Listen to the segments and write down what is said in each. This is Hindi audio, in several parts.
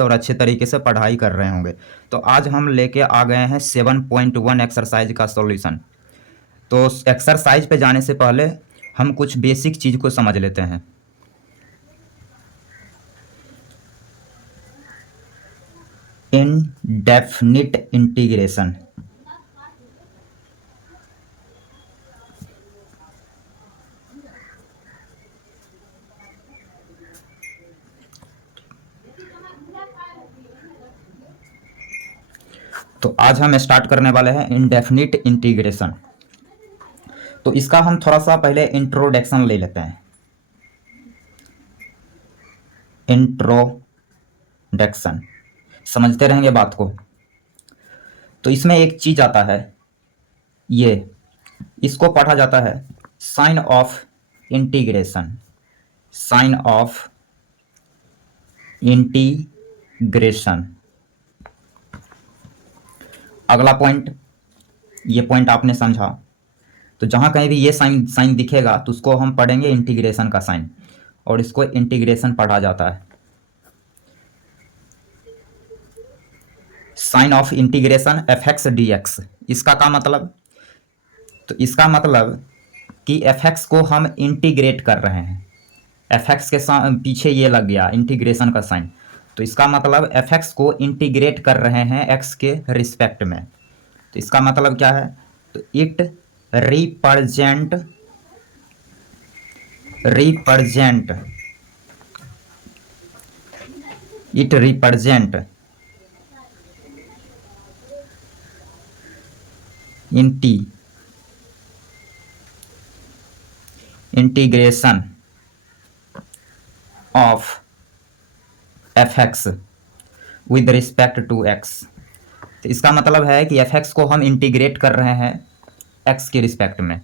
और अच्छे तरीके से पढ़ाई कर रहे होंगे। तो आज हम लेके आ गए हैं 7.1 एक्सरसाइज का सॉल्यूशन। तो एक्सरसाइज पे जाने से पहले हम कुछ बेसिक चीज़ को समझ लेते हैं। Indefinite integration. तो आज हम स्टार्ट करने वाले हैं इनडेफिनिट इंटीग्रेशन। तो इसका हम थोड़ा सा पहले इंट्रोडक्शन ले लेते हैं। इंट्रोडक्शन समझते रहेंगे बात को। तो इसमें एक चीज आता है, ये इसको पढ़ा जाता है sign of integration. Sign of integration. अगला पॉइंट, ये पॉइंट आपने समझा। तो जहां कहीं भी ये साइन साइन दिखेगा तो उसको हम पढ़ेंगे इंटीग्रेशन का साइन, और इसको इंटीग्रेशन पढ़ा जाता है। Sign of integration F X D X, इसका क्या मतलब? तो इसका मतलब कि एफ एक्स को हम इंटीग्रेट कर रहे हैं। एफ एक्स के पीछे ये लग गया इंटीग्रेशन का साइन, तो इसका मतलब एफ एक्स को इंटीग्रेट कर रहे हैं एक्स के रिस्पेक्ट में। तो इसका मतलब क्या है? तो it represent it represent integration of F X with respect to X. तो इसका मतलब है कि एफ एक्स को हम इंटीग्रेट कर रहे हैं एक्स के रिस्पेक्ट में।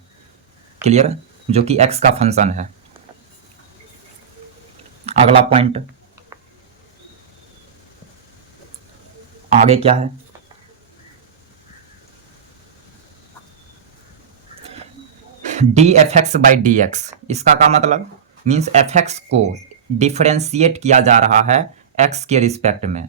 क्लियर? जो कि एक्स का फंक्शन है। अगला पॉइंट आगे क्या है? D F x by D X, इसका क्या मतलब? मीन्स एफ एक्स को डिफरेंशिएट किया जा रहा है एक्स के रिस्पेक्ट में।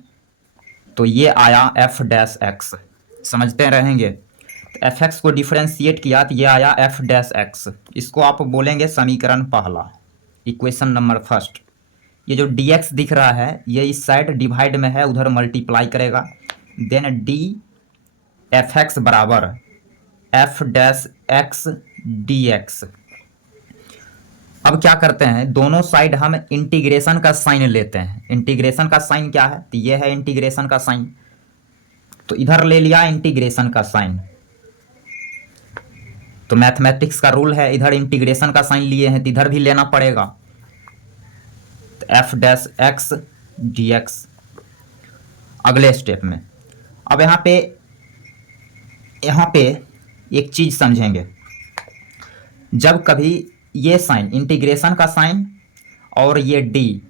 तो ये आया एफ डैश एक्स, समझते रहेंगे। तो एफ एक्स को डिफरेंशिएट किया तो ये आया एफ डैश एक्स। इसको आप बोलेंगे समीकरण पहला, इक्वेशन नंबर फर्स्ट। ये जो डी एक्स दिख रहा है ये इस साइड डिवाइड में है, उधर मल्टीप्लाई करेगा। देन डी एफ एक्स बराबर F dash X D x. अब क्या करते हैं, दोनों साइड हम इंटीग्रेशन का साइन लेते हैं। इंटीग्रेशन का साइन क्या है? तो ये है इंटीग्रेशन का साइन। तो इधर ले लिया इंटीग्रेशन का साइन। तो मैथमेटिक्स का रूल है, इधर इंटीग्रेशन का साइन लिए हैं तो इधर भी लेना पड़ेगा। तो F dash X D x. अगले स्टेप में अब यहाँ पे एक चीज समझेंगे। जब कभी ये साइन इंटीग्रेशन का साइन और ये डी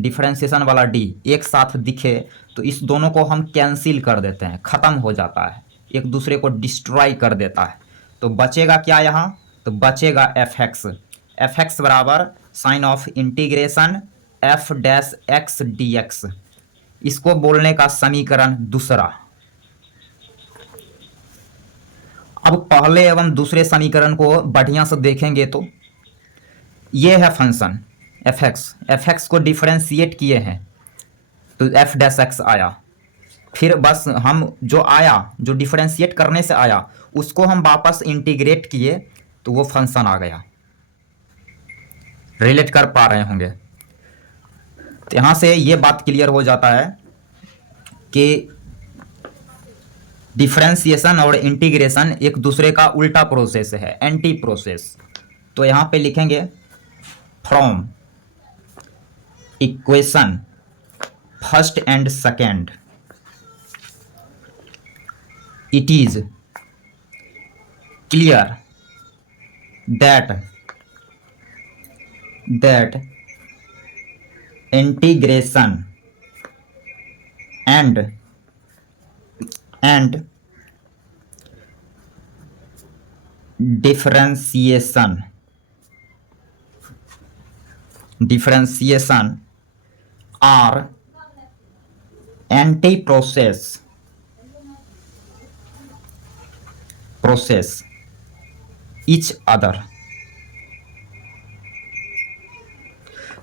डिफरेंशिएशन वाला डी एक साथ दिखे तो इस दोनों को हम कैंसिल कर देते हैं, खत्म हो जाता है, एक दूसरे को डिस्ट्रॉय कर देता है। तो बचेगा क्या यहाँ? तो बचेगा एफ एक्स। एफ एक्स बराबर sign of integration F dash X D X. इसको बोलने का समीकरण दूसरा। अब पहले एवं दूसरे समीकरण को बढ़िया से देखेंगे तो ये है function F X. F x को डिफरेंशिएट किए हैं तो एफ डैश एक्स आया। फिर बस हम जो आया, जो डिफरेंशिएट करने से आया, उसको हम वापस इंटीग्रेट किए तो वो फंक्शन आ गया। रिलेट कर पा रहे होंगे। तो यहाँ से ये बात क्लियर हो जाता है कि डिफरेंशिएशन और इंटीग्रेशन एक दूसरे का उल्टा प्रोसेस है, एंटी प्रोसेस। तो यहाँ पे लिखेंगे from equation first and second it is clear that integration and differentiation are anti process each other,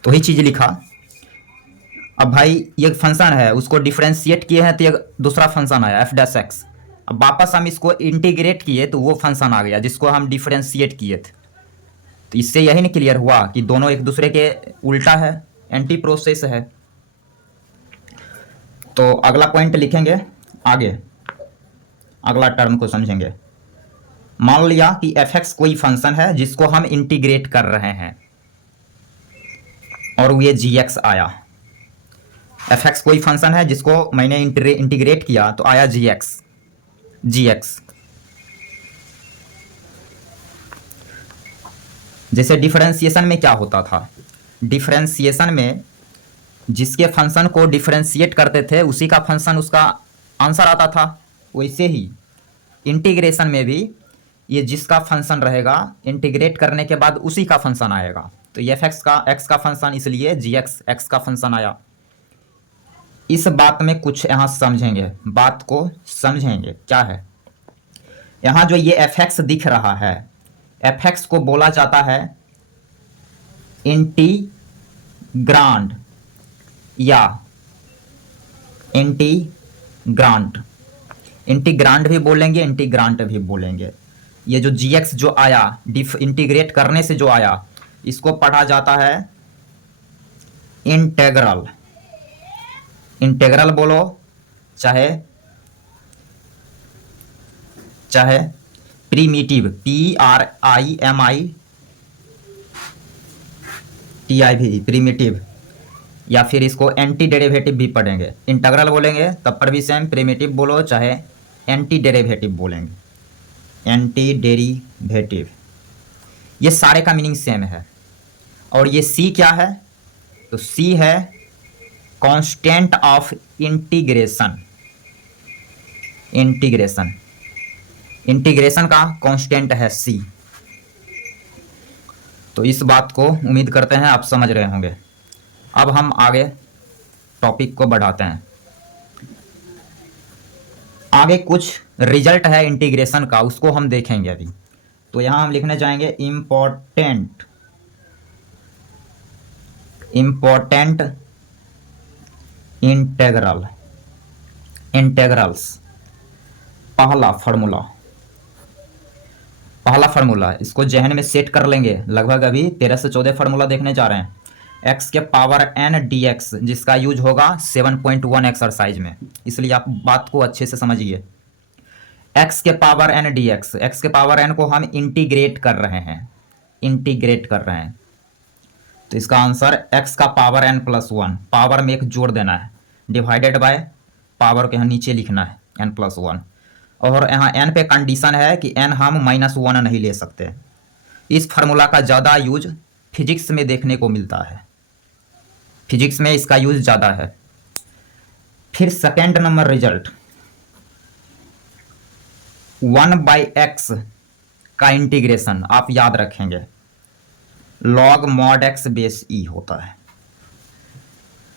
तो ही चीज लिखा। अब भाई ये फंक्शन है, उसको डिफरेंशिएट किए हैं तो ये दूसरा फंक्शन आया एफ डैश एक्स। अब वापस हम इसको इंटीग्रेट किए तो वो फंक्शन आ गया जिसको हम डिफरेंशिएट किए थे। तो इससे यही नहीं क्लियर हुआ कि दोनों एक दूसरे के उल्टा है, एंटी प्रोसेस है। तो अगला पॉइंट लिखेंगे आगे, अगला टर्म को समझेंगे। मान लिया कि एफ एक्स कोई फंक्शन है जिसको हम इंटीग्रेट कर रहे हैं और ये जी एक्स आया। एफ एक्स कोई फंक्शन है जिसको मैंने इंटीग्रेट किया तो आया जी एक्स। जैसे डिफरेंशिएशन में क्या होता था, डिफरेंशिएशन में जिसके फंक्शन को डिफरेंशिएट करते थे उसी का फंक्शन उसका आंसर आता था। वैसे ही इंटीग्रेशन में भी ये जिसका फंक्शन रहेगा इंटीग्रेट करने के बाद उसी का फंक्शन आएगा। तो ये एफ एक्स का फंक्शन, इसलिए जी एक्स का फंक्शन आया। इस बात में कुछ यहाँ समझेंगे, बात को समझेंगे क्या है। यहाँ जो ये एफ एक्स दिख रहा है, एफ एक्स को बोला जाता है इंटीग्रांड या इंटीग्रांट। इंटीग्रांड भी बोलेंगे, इंटीग्रांट भी बोलेंगे। ये जो जी एक्स जो आया इंटीग्रेट करने से जो आया, इसको पढ़ा जाता है इंटेग्रल। इंटेग्रल बोलो चाहे प्रीमिटिव, PRIMITIV प्रीमिटिव, या फिर इसको एंटी डेरिवेटिव भी पढ़ेंगे। इंटीग्रल बोलेंगे तब पर भी सेम, प्रीमिटिव बोलो चाहे एंटी डेरिवेटिव बोलेंगे, एंटी डेरिवेटिव, ये सारे का मीनिंग सेम है। और ये सी क्या है, तो सी है कांस्टेंट ऑफ इंटीग्रेशन। इंटीग्रेशन का कांस्टेंट है सी। तो इस बात को उम्मीद करते हैं आप समझ रहे होंगे। अब हम आगे टॉपिक को बढ़ाते हैं। आगे कुछ रिजल्ट है इंटीग्रेशन का, उसको हम देखेंगे अभी। तो यहां हम लिखने जाएंगे इम्पोर्टेंट इंटेग्रल्स। पहला फार्मूला इसको जहन में सेट कर लेंगे। लगभग अभी 13 से 14 फार्मूला देखने जा रहे हैं। x के पावर n dx, जिसका यूज होगा 7.1 एक्सरसाइज में, इसलिए आप बात को अच्छे से समझिए। x के पावर n dx, x के पावर n को हम इंटीग्रेट कर रहे हैं, तो इसका आंसर x का पावर n प्लस 1, पावर में एक जोड़ देना है, डिवाइडेड बाय पावर को यहाँ नीचे लिखना है n प्लस 1। और यहाँ n पे कंडीशन है कि n हम -1 नहीं ले सकते। इस फार्मूला का ज़्यादा यूज फिजिक्स में देखने को मिलता है, फिजिक्स में इसका यूज ज़्यादा है। फिर सेकेंड नंबर रिजल्ट, 1/x का इंटीग्रेशन आप याद रखेंगे, log mod x base e होता है।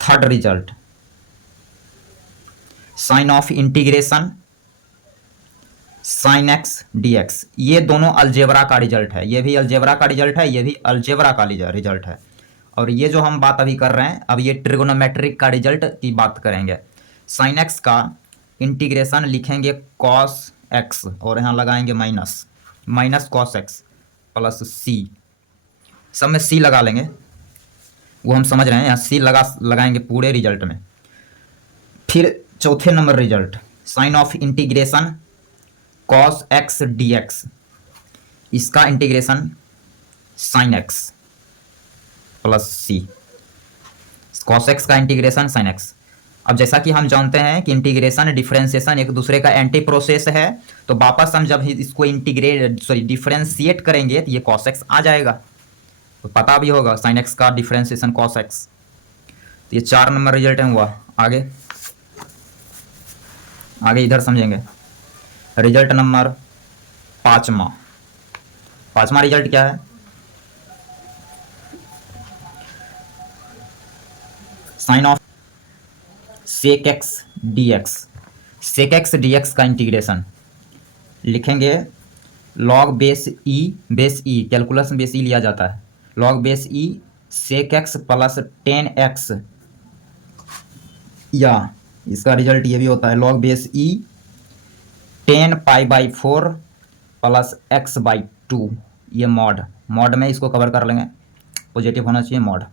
Third result, sign of integration sin x dx, ये दोनों अलजेब्रा का रिजल्ट है। ये भी अलजेब्रा का रिजल्ट है, ये भी अलजेब्रा का रिजल्ट है। और ये जो हम बात अभी कर रहे हैं, अब ये ट्रिगोनोमेट्रिक का रिजल्ट की बात करेंगे। sin x का इंटीग्रेशन लिखेंगे cos x और यहाँ लगाएंगे minus cos x plus c, सब में c लगा लेंगे, वो हम समझ रहे हैं। यहाँ c लगाएंगे पूरे रिजल्ट में। फिर चौथे number result, sign of integration cos x dx, इसका integration sin x plus c, cos x का इंटीग्रेशन sin x। अब जैसा कि हम जानते हैं कि इंटीग्रेशन डिफरेंशिएशन एक दूसरे का एंटी प्रोसेस है, तो वापस हम जब इसको डिफरेंशिएट करेंगे तो ये cos x आ जाएगा। तो पता भी होगा sin x का डिफरेंशिएशन cos x। तो ये 4 नंबर रिजल्ट है हुआ। आगे इधर समझेंगे। रिजल्ट नंबर पांचवा रिजल्ट क्या है, sec X D X, sec X D X का इंटीग्रेशन लिखेंगे लॉग बेस ई कैलकुलस में बेस ई लिया जाता है, log base E sec X plus 10x, या इसका रिजल्ट ये भी होता है लॉग बेस ई 10π/4 प्लस x/2, ये मॉड में इसको कवर कर लेंगे, पॉजिटिव होना चाहिए मॉड।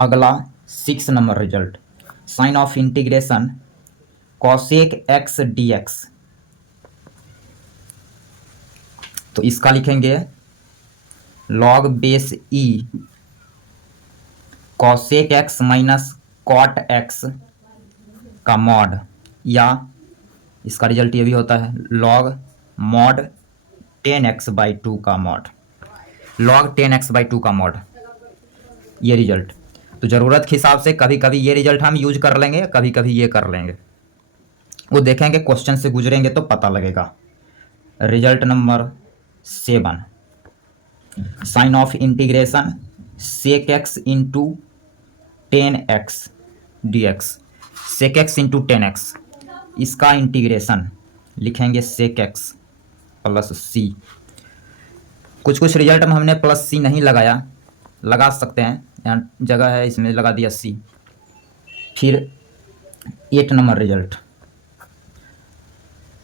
अगला 6 number result, sign of integration cosec x D x, तो इसका लिखेंगे log base e cosec x minus cot x का मॉड, या इसका रिजल्ट ये भी होता है लॉग मॉड 10x/2 का मॉड, लॉग 10x/2 का मॉड, ये रिजल्ट। तो ज़रूरत के हिसाब से कभी कभी ये रिजल्ट हम यूज कर लेंगे, कभी कभी ये कर लेंगे, वो देखेंगे क्वेश्चन से गुजरेंगे तो पता लगेगा। Result number 7, sign of integration sec X into 10x D X, sec X into 10x, इसका इंटीग्रेशन लिखेंगे सेक एक्स प्लस सी। कुछ कुछ रिजल्ट में हमने प्लस सी नहीं लगाया, लगा सकते हैं, यहाँ जगह है इसमें लगा दिया सी। फिर 8 number result,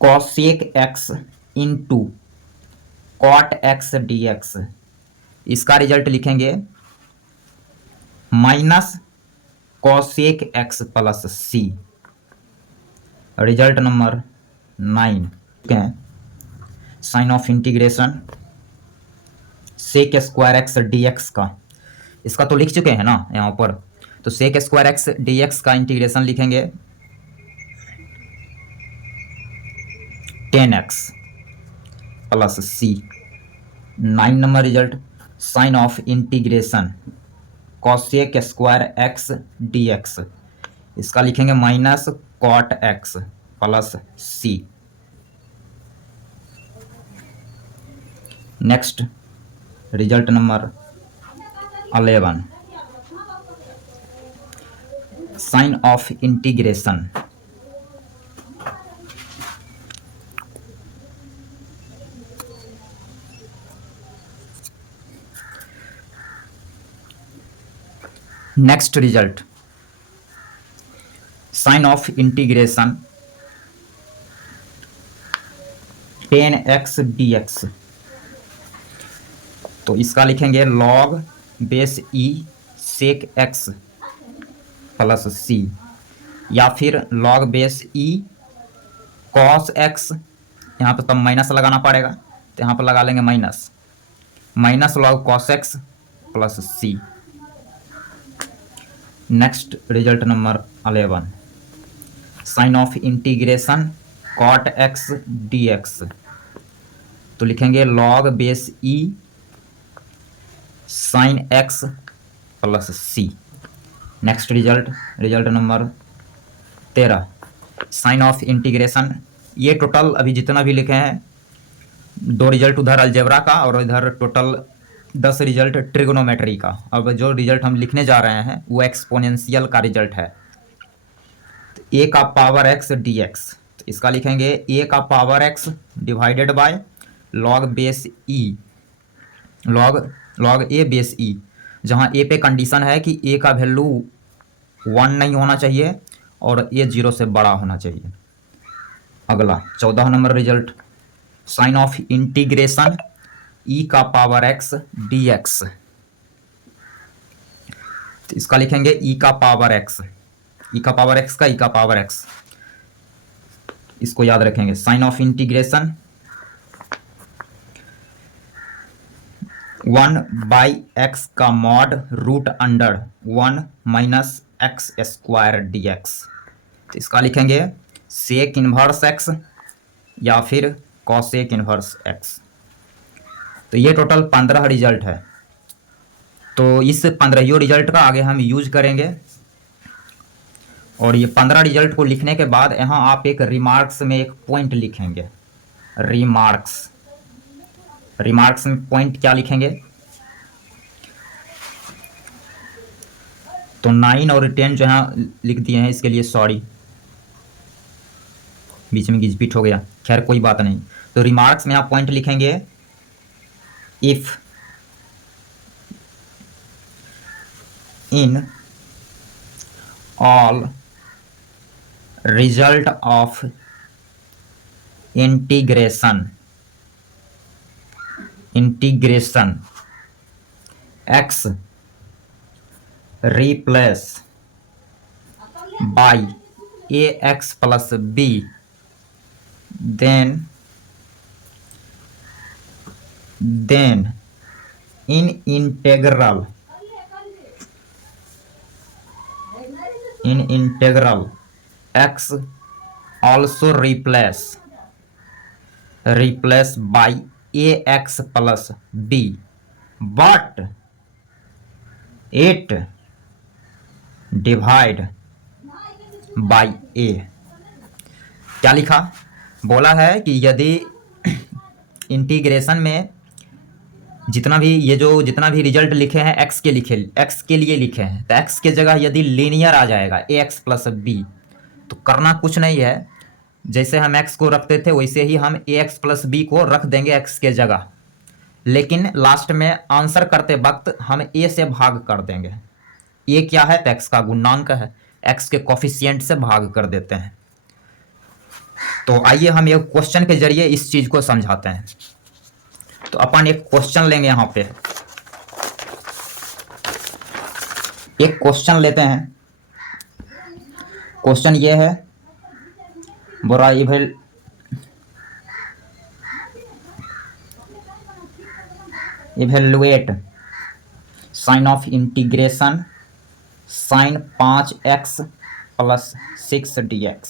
cosec X into cot X D X, इसका रिजल्ट लिखेंगे minus cosec X plus C. Result number 9 है sign of integration sec square X D X का, इसका तो लिख चुके हैं ना यहाँ पर, तो sec square X D X का इंटीग्रेशन लिखेंगे 10x plus C. 9 number result, sign of integration cosec square X D X, इसका लिखेंगे minus cot X plus C. Next result number 11, sign of integration next result, sign of integration 10x dx, तो इसका लिखेंगे log base E sec X plus C, या फिर log base E cos X, यहाँ पर तब माइनस लगाना पड़ेगा तो यहाँ पर लगा लेंगे minus log cos X plus C. Next result number 11, sign of integration cot X D x, तो लिखेंगे log base E sine X plus C. Next result number 13, sign of integration, ये टोटल अभी जितना भी लिखे हैं 2 रिजल्ट उधर अलजेब्रा का और इधर टोटल 10 रिजल्ट ट्रिगोनोमेट्री का। अब जो रिजल्ट हम लिखने जा रहे हैं वो एक्सपोनेंशियल का रिजल्ट है, ए का पावर एक्स डी एक्स, तो इसका लिखेंगे ए का power x divided by log base e, log a base e, जहाँ ए पे कंडीशन है कि ए का वैल्यू 1 नहीं होना चाहिए और ए 0 से बड़ा होना चाहिए। अगला 14 number result, sign of integration E का पावर एक्स डी एक्स, तो इसका लिखेंगे ई का पावर एक्स का ई का पावर एक्स, इसको याद रखेंगे। साइन ऑफ इंटीग्रेशन 1/x का mod root under 1 minus X square D x, तो इसका लिखेंगे सेक इनवर्स एक्स या फिर कॉसेक इनवर्स एक्स। तो ये टोटल 15 रिजल्ट है, तो इस 15 रिजल्ट का आगे हम यूज करेंगे। और ये 15 रिजल्ट को लिखने के बाद यहाँ आप एक रिमार्क्स में एक पॉइंट लिखेंगे, रिमार्क्स में पॉइंट क्या लिखेंगे, तो 9 और 10 जो है लिख दिए हैं, इसके लिए सॉरी, बीच में गिजबिट हो गया, खैर कोई बात नहीं। तो रिमार्क्स में आप पॉइंट लिखेंगे, if in all result of integration x replace by ax plus b, then in integral x also replace by ax plus b, but it divide by a। क्या लिखा? बोला है कि यदि इंटीग्रेशन में जितना भी रिजल्ट लिखे हैं एक्स के लिए लिखे हैं, तो एक्स के जगह यदि लीनियर आ जाएगा ए एक्स प्लस बी, तो करना कुछ नहीं है, जैसे हम एक्स को रखते थे वैसे ही हम ए एक्स प्लस बी को रख देंगे एक्स के जगह, लेकिन लास्ट में आंसर करते वक्त हम ए से भाग कर देंगे। ए क्या है? तो एक्स का गुणांक है, एक्स के कोफिशिएंट से भाग कर देते हैं। तो आइए हम एक क्वेश्चन के जरिए इस चीज को समझाते हैं। तो अपन एक क्वेश्चन लेंगे, यहाँ पे एक क्वेश्चन लेते हैं। क्वेश्चन ये है, बोरा evaluate sine of integration sine 5x plus 6 dx।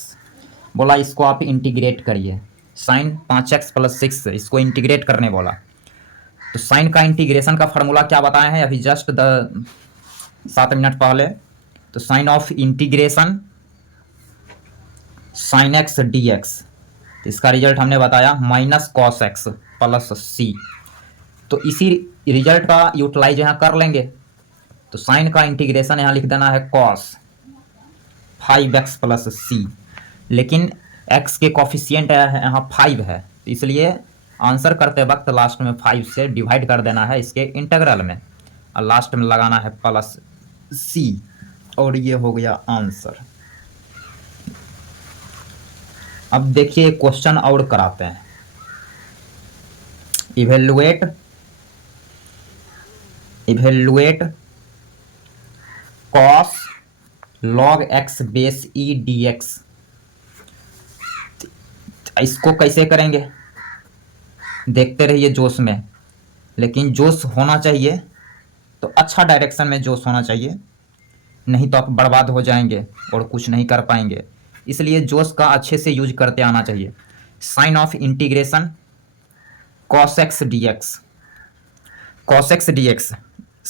बोला इसको आप इंटीग्रेट करिए, साइन 5x प्लस 6, इसको इंटीग्रेट करने बोला। तो साइन का इंटीग्रेशन का फार्मूला क्या बताए हैं अभी जस्ट 7 मिनट पहले। तो sign of integration sine X D X, इसका रिजल्ट हमने बताया माइनस कॉस एक्स प्लस सी। तो इसी रिजल्ट का यूटिलाइज यहाँ कर लेंगे। तो साइन का इंटीग्रेशन यहाँ लिख देना है कॉस 5x प्लस सी, लेकिन x के कोफिशिएंट यहाँ 5 है, तो इसलिए आंसर करते वक्त लास्ट में 5 से डिवाइड कर देना है इसके इंटीग्रल में, और लास्ट में लगाना है प्लस सी, और ये हो गया आंसर। अब देखिए क्वेश्चन और कराते हैं। Evaluate cos log x base E D X. इसको कैसे करेंगे देखते रहिए जोश में, लेकिन जोश होना चाहिए तो अच्छा डायरेक्शन में जोश होना चाहिए, नहीं तो आप बर्बाद हो जाएंगे और कुछ नहीं कर पाएंगे। इसलिए जोश का अच्छे से यूज करते आना चाहिए। Sign of integration cos x dx, cos x dx,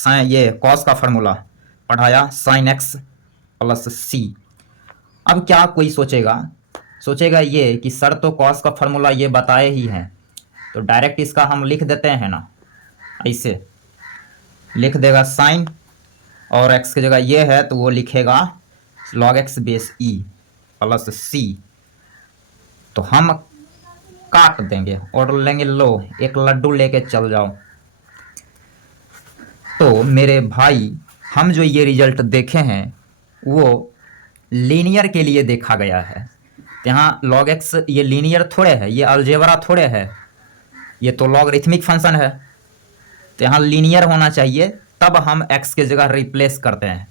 ये cos का फार्मूला पढ़ाया साइन x प्लस सी। अब क्या कोई सोचेगा ये कि सर तो cos का फार्मूला ये बताए ही हैं, तो डायरेक्ट इसका हम लिख देते हैं ना, ऐसे लिख देगा साइन, और x की जगह ये है तो वो लिखेगा log x base e plus सी। तो हम काट देंगे और लेंगे लो एक लड्डू लेके चल जाओ। तो मेरे भाई हम जो ये रिजल्ट देखे हैं वो लीनियर के लिए देखा गया है। यहाँ log x ये लीनियर थोड़े है, ये अलजेब्रा थोड़े है, ये तो लॉगरिथमिक फंक्शन है। तो यहाँ लीनियर होना चाहिए, तब हम x के जगह रिप्लेस करते हैं,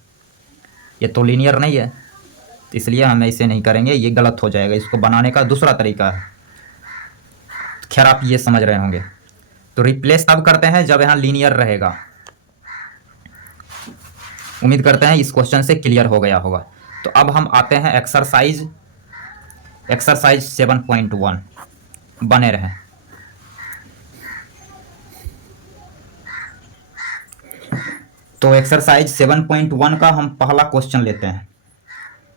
ये तो लीनियर नहीं है, तो इसलिए हम ऐसे नहीं करेंगे, ये गलत हो जाएगा। इसको बनाने का दूसरा तरीका है, खैर आप ये समझ रहे होंगे। तो रिप्लेस तब करते हैं जब यहाँ लीनियर रहेगा। उम्मीद करते हैं इस क्वेश्चन से क्लियर हो गया होगा। तो अब हम आते हैं एक्सरसाइज 7.1, बने रहें। तो एक्सरसाइज 7.1 का हम पहला क्वेश्चन लेते हैं।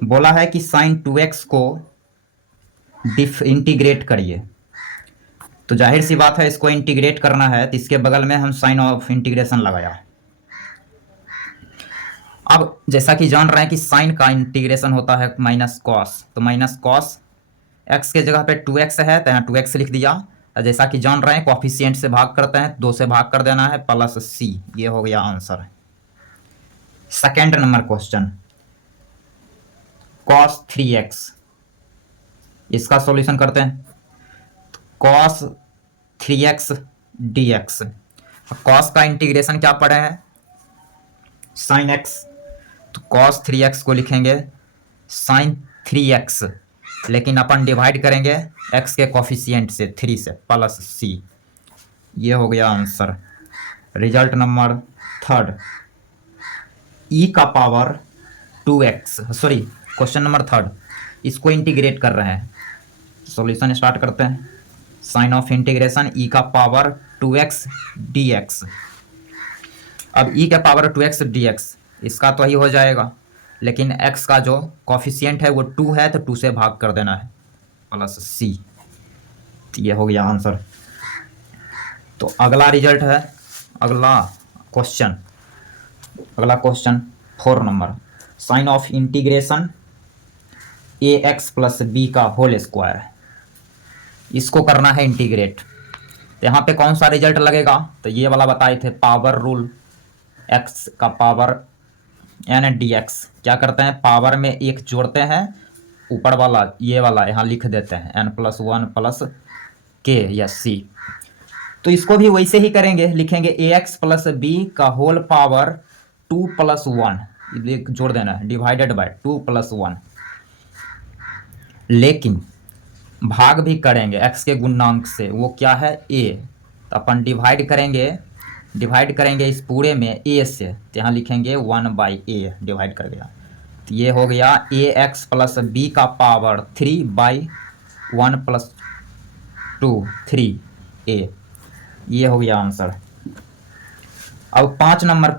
बोला है कि साइन 2x को इंटीग्रेट करिए। तो जाहिर सी बात है इसको इंटीग्रेट करना है, तो इसके बगल में हम साइन ऑफ इंटीग्रेशन लगाया। अब जैसा कि जान रहे हैं कि साइन का इंटीग्रेशन होता है माइनस कॉस, तो माइनस कॉस एक्स के जगह पे 2x है तो यहाँ 2x लिख दिया। और जैसा कि जान रहे हैं कोफिशिएंट से भाग करते हैं, 2 से भाग कर देना है प्लस c, ये हो गया answer. Second number question, cos 3x, इसका सॉल्यूशन करते हैं। cos 3x dx, cos का इंटीग्रेशन क्या पढ़े हैं, sin x, तो cos 3x को लिखेंगे sin 3x, लेकिन अपन डिवाइड करेंगे x के कोफिशिएंट से 3 से प्लस c, ये हो गया answer. Result number third, e का power 2x, sorry question number third, इसको इंटीग्रेट कर रहे हैं। सॉल्यूशन स्टार्ट करते हैं। साइन ऑफ इंटीग्रेशन e का पावर 2x dx। अब e के पावर 2x dx, इसका तो ही हो जाएगा, लेकिन x का जो कोफिशिएंट है वो 2 है तो 2 से भाग कर देना है प्लस c, तो ये हो गया आंसर। तो अगला रिजल्ट है, अगला question 4 number, sign of integration ax plus B का होल स्क्वायर, इसको करना है इंटीग्रेट। तो यहाँ पे कौन सा रिजल्ट लगेगा, तो ये वाला बताए थे पावर रूल, x का पावर n dx, क्या करते हैं पावर में एक जोड़ते हैं, ऊपर वाला ये वाला यहाँ लिख देते हैं n+1 प्लस k या c। तो इसको भी वैसे ही करेंगे, लिखेंगे ax प्लस बी का होल पावर 2 + 1, जोड़ देना है डिवाइडेड बाय 2 + 1, लेकिन भाग भी करेंगे x के गुणांक से, वो क्या है a, तो अपन डिवाइड करेंगे इस पूरे में a से, तो यहाँ लिखेंगे 1/a डिवाइड कर गया, तो ये हो गया ax प्लस बी का पावर 3/1 + 2 3a, ये हो गया आंसर। अब 5 नंबर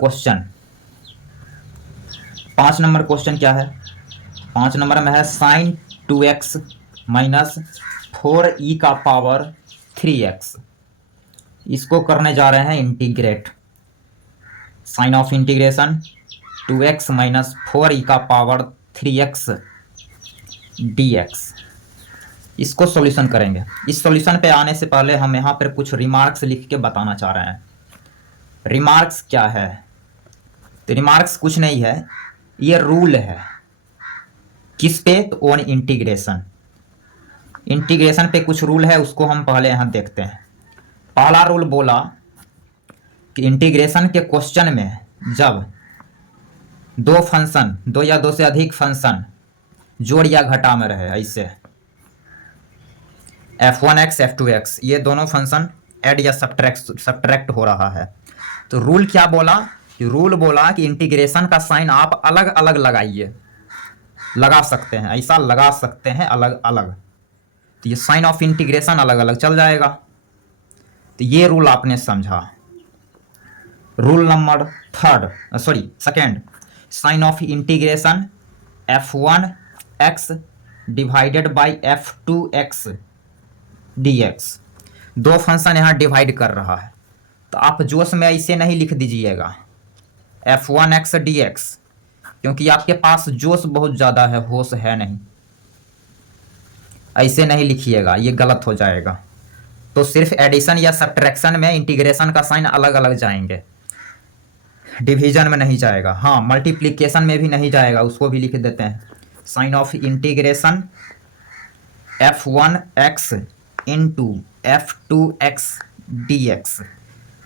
क्वेश्चन क्या है, 5 नंबर में है साइन 2x माइनस 4e का पावर 3x, इसको करने जा रहे हैं integrate. Sign of integration 2x minus 4e का पावर 3x dx, इसको सॉल्यूशन करेंगे। इस सॉल्यूशन पे आने से पहले हम यहाँ पर कुछ रिमार्क्स लिख के बताना चाह रहे हैं। रिमार्क्स क्या है, तो रिमार्क्स कुछ नहीं है, ये रूल है। किस पे, तो ऑन इंटीग्रेशन पे कुछ रूल है, उसको हम पहले यहाँ देखते हैं। पहला रूल बोला कि इंटीग्रेशन के क्वेश्चन में जब दो या दो से अधिक फंक्शन जोड़ या घटा में रहे, ऐसे f1x f2x, ये दोनों फंक्शन ऐड या सब्ट्रैक्ट हो रहा है, तो रूल क्या बोला, रूल बोला कि इंटीग्रेशन का साइन आप अलग अलग लगाइए, लगा सकते हैं, ऐसा लगा सकते हैं अलग अलग, तो ये साइन ऑफ इंटीग्रेशन अलग अलग चल जाएगा। तो ये रूल आपने समझा। Rule number second, sign of integration f1x divided by f2x dx, दो फंक्शन यहाँ डिवाइड कर रहा है, तो आप जोश में ऐसे नहीं लिख दीजिएगा f1x dx, क्योंकि आपके पास जोश बहुत ज़्यादा है, होश है नहीं, ऐसे नहीं लिखिएगा, ये गलत हो जाएगा। तो सिर्फ एडिशन या सब्ट्रैक्शन में इंटीग्रेशन का साइन अलग अलग जाएंगे, डिवीजन में नहीं जाएगा। हाँ, मल्टीप्लिकेशन में भी नहीं जाएगा, उसको भी लिख देते हैं। Sign of integration f1x into f2x dx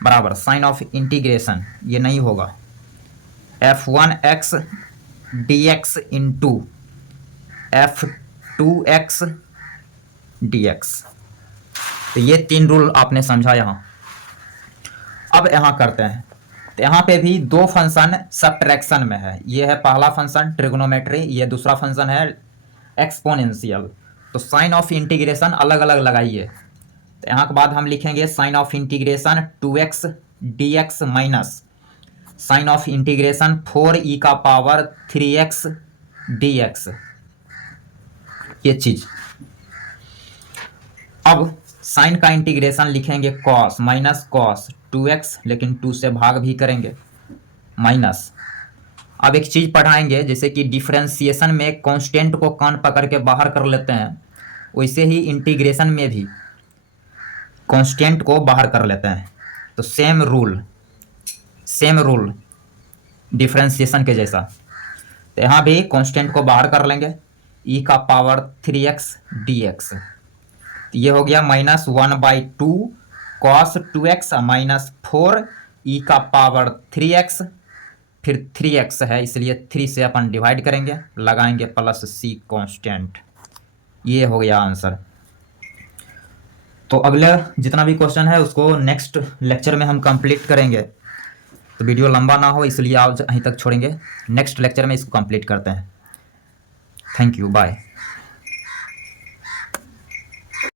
बराबर साइन ऑफ इंटीग्रेशन, ये नहीं होगा, f1x dx into f2x dx। तो ये 3 रूल आपने समझा यहाँ। अब यहाँ करते हैं, तो यहाँ पे भी दो फंक्शन सब्ट्रैक्शन में है, ये है पहला फंक्शन ट्रिग्नोमेट्री, ये दूसरा फंक्शन है एक्सपोनेंशियल। तो साइन ऑफ इंटीग्रेशन अलग अलग लगाइए। तो यहाँ के बाद हम लिखेंगे sign of integration 2x dx minus sign of integration 4e का पावर 3x dx, ये चीज। अब साइन का इंटीग्रेशन लिखेंगे कॉस माइनस कॉस 2x, लेकिन 2 से भाग भी करेंगे, माइनस अब एक चीज़ पढ़ाएंगे, जैसे कि डिफरेंशिएशन में कांस्टेंट को कान पकड़ के बाहर कर लेते हैं, वैसे ही इंटीग्रेशन में भी कांस्टेंट को बाहर कर लेते हैं। तो सेम रूल डिफरेंशिएशन के जैसा। तो यहाँ भी कांस्टेंट को बाहर कर लेंगे, ई का पावर 3x dx। ये हो गया -1/2 cos 2x -4 ई का पावर 3x, फिर 3x है इसलिए 3 से अपन डिवाइड करेंगे, लगाएंगे +c कांस्टेंट। ये हो गया आंसर। तो अगले जितना भी क्वेश्चन है उसको नेक्स्ट लेक्चर में हम कंप्लीट करेंगे। तो वीडियो लंबा ना हो इसलिए आज यहीं तक छोड़ेंगे, नेक्स्ट लेक्चर में इसको कंप्लीट करते हैं। Thank you, bye.